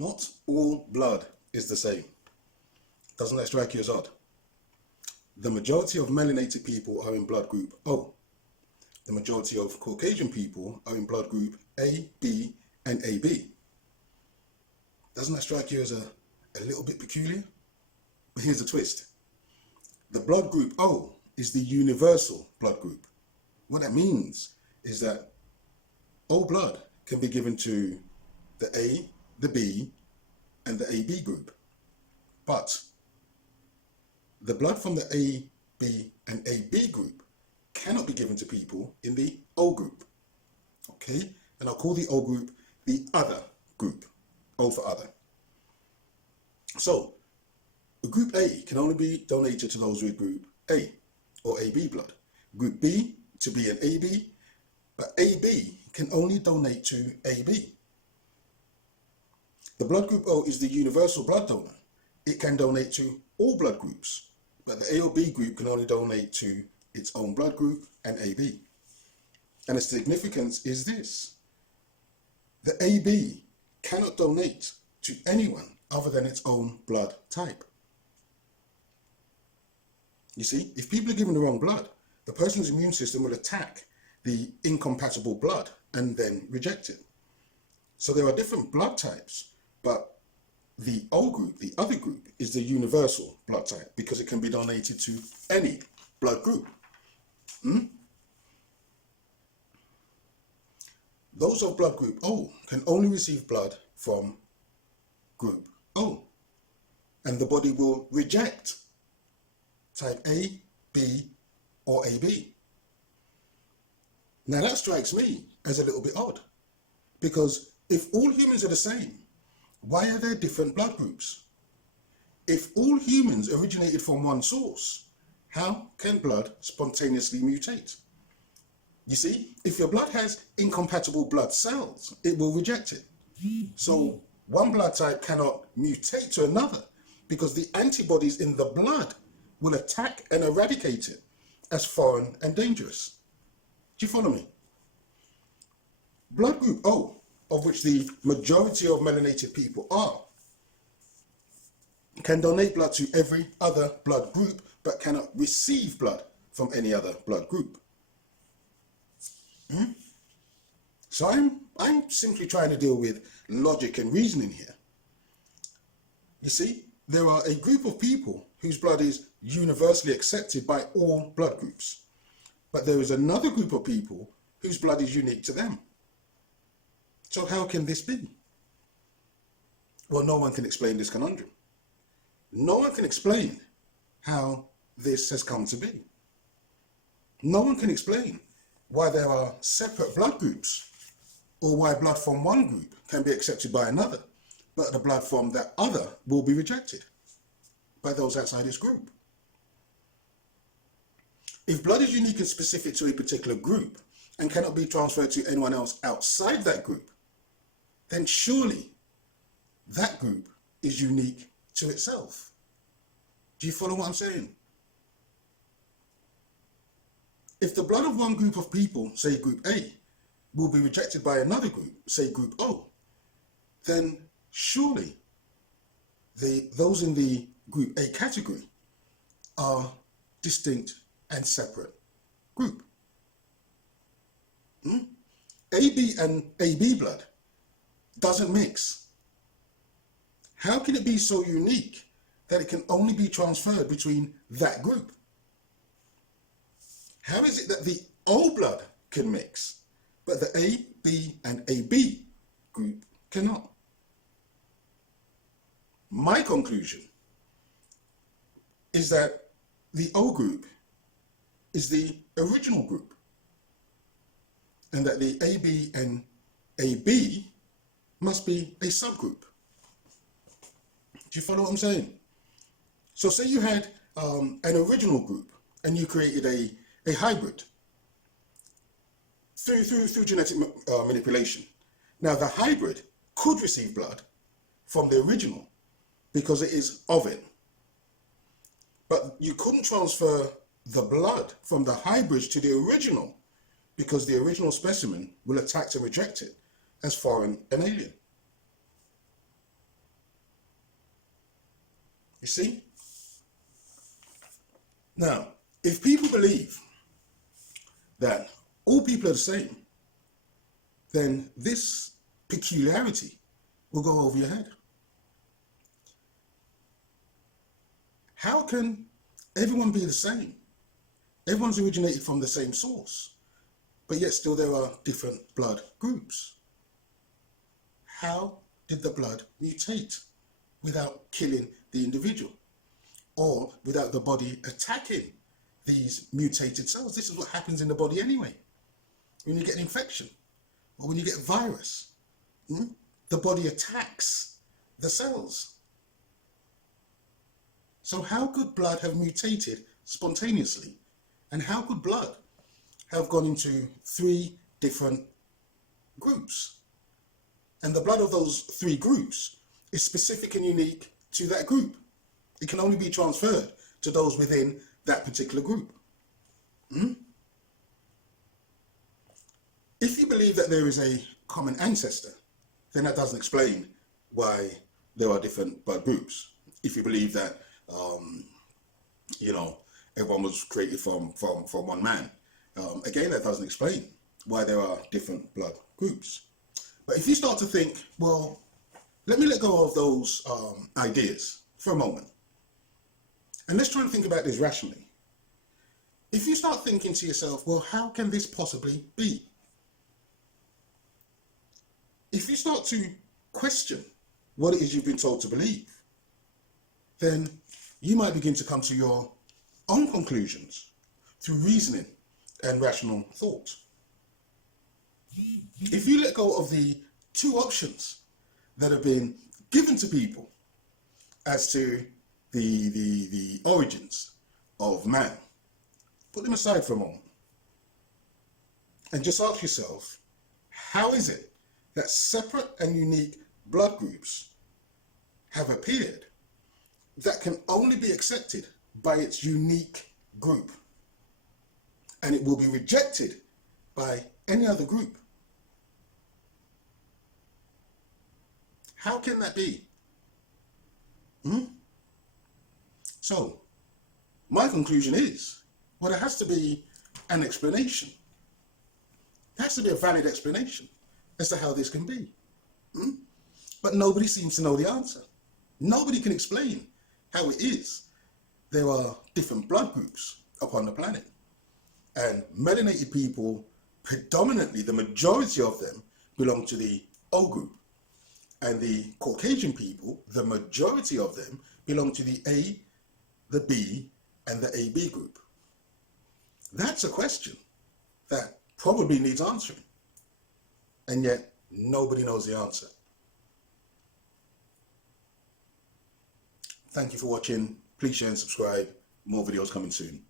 Not all blood is the same. Doesn't that strike you as odd? The majority of melanated people are in blood group O. The majority of Caucasian people are in blood group A, B, and AB. Doesn't that strike you as a little bit peculiar? But here's the twist. The blood group O is the universal blood group. What that means is that O blood can be given to the A, the B, and the AB group. But the blood from the A, B, and AB group cannot be given to people in the O group. Okay? And I'll call the O group the other group. O for other. So, group A can only be donated to those with group A or AB blood. Group B to B and AB, but AB can only donate to AB. The blood group O is the universal blood donor. It can donate to all blood groups, but the A or B group can only donate to its own blood group and AB. And the significance is this. The AB cannot donate to anyone other than its own blood type. You see, if people are given the wrong blood, the person's immune system will attack the incompatible blood and then reject it. So there are different blood types, but the O group, the other group, is the universal blood type because it can be donated to any blood group. Those of blood group O can only receive blood from group O, and the body will reject type A, B, or AB. Now that strikes me as a little bit odd, because if all humans are the same, why are there different blood groups? If all humans originated from one source, how can blood spontaneously mutate? You see, if your blood has incompatible blood cells, it will reject it. So one blood type cannot mutate to another because the antibodies in the blood will attack and eradicate it as foreign and dangerous. Do you follow me? Blood group O, of which the majority of melanated people are, can donate blood to every other blood group, but cannot receive blood from any other blood group. So I'm simply trying to deal with logic and reasoning here. You see, there are a group of people whose blood is universally accepted by all blood groups, but there is another group of people whose blood is unique to them. So how can this be? Well, no one can explain this conundrum. No one can explain how this has come to be. No one can explain why there are separate blood groups, or why blood from one group can be accepted by another, but the blood from that other will be rejected by those outside this group. If blood is unique and specific to a particular group and cannot be transferred to anyone else outside that group, then surely that group is unique to itself. Do you follow what I'm saying? If the blood of one group of people, say group A, will be rejected by another group, say group O, then surely those in the group A category are distinct and separate group. AB and AB blood doesn't mix. How can it be so unique that it can only be transferred between that group? How is it that the O blood can mix, but the A, B, and AB group cannot? My conclusion is that the O group is the original group, and that the AB and AB must be a subgroup. Do you follow what I'm saying? So say you had an original group and you created a hybrid through genetic manipulation. Now the hybrid could receive blood from the original because it is of it. But you couldn't transfer the blood from the hybrid to the original because the original specimen will attack and reject it as foreign and alien. You see? Now, if people believe that all people are the same, then this peculiarity will go over your head. How can everyone be the same? Everyone's originated from the same source, but yet still there are different blood groups. How did the blood mutate without killing the individual or without the body attacking these mutated cells? This is what happens in the body anyway. When you get an infection or when you get a virus, the body attacks the cells. So how could blood have mutated spontaneously? And how could blood have gone into 3 different groups? And the blood of those 3 groups is specific and unique to that group. It can only be transferred to those within that particular group. If you believe that there is a common ancestor, then that doesn't explain why there are different blood groups. If you believe that, everyone was created from one man, again, that doesn't explain why there are different blood groups. But if you start to think, well, let me let go of those ideas for a moment, and let's try and think about this rationally. If you start thinking to yourself, well, how can this possibly be? If you start to question what it is you've been told to believe, then you might begin to come to your own conclusions through reasoning and rational thought. If you let go of the 2 options that have been given to people as to the origins of man, put them aside for a moment and just ask yourself, how is it that separate and unique blood groups have appeared that can only be accepted by its unique group, and it will be rejected by any other group? How can that be? So, my conclusion is, well, there has to be an explanation. There has to be a valid explanation as to how this can be. But nobody seems to know the answer. Nobody can explain how it is there are different blood groups upon the planet. And melanated people, predominantly, the majority of them, belong to the O group. And the Caucasian people, the majority of them, belong to the A, the B, and the AB group. That's a question that probably needs answering. And yet, nobody knows the answer. Thank you for watching. Please share and subscribe. More videos coming soon.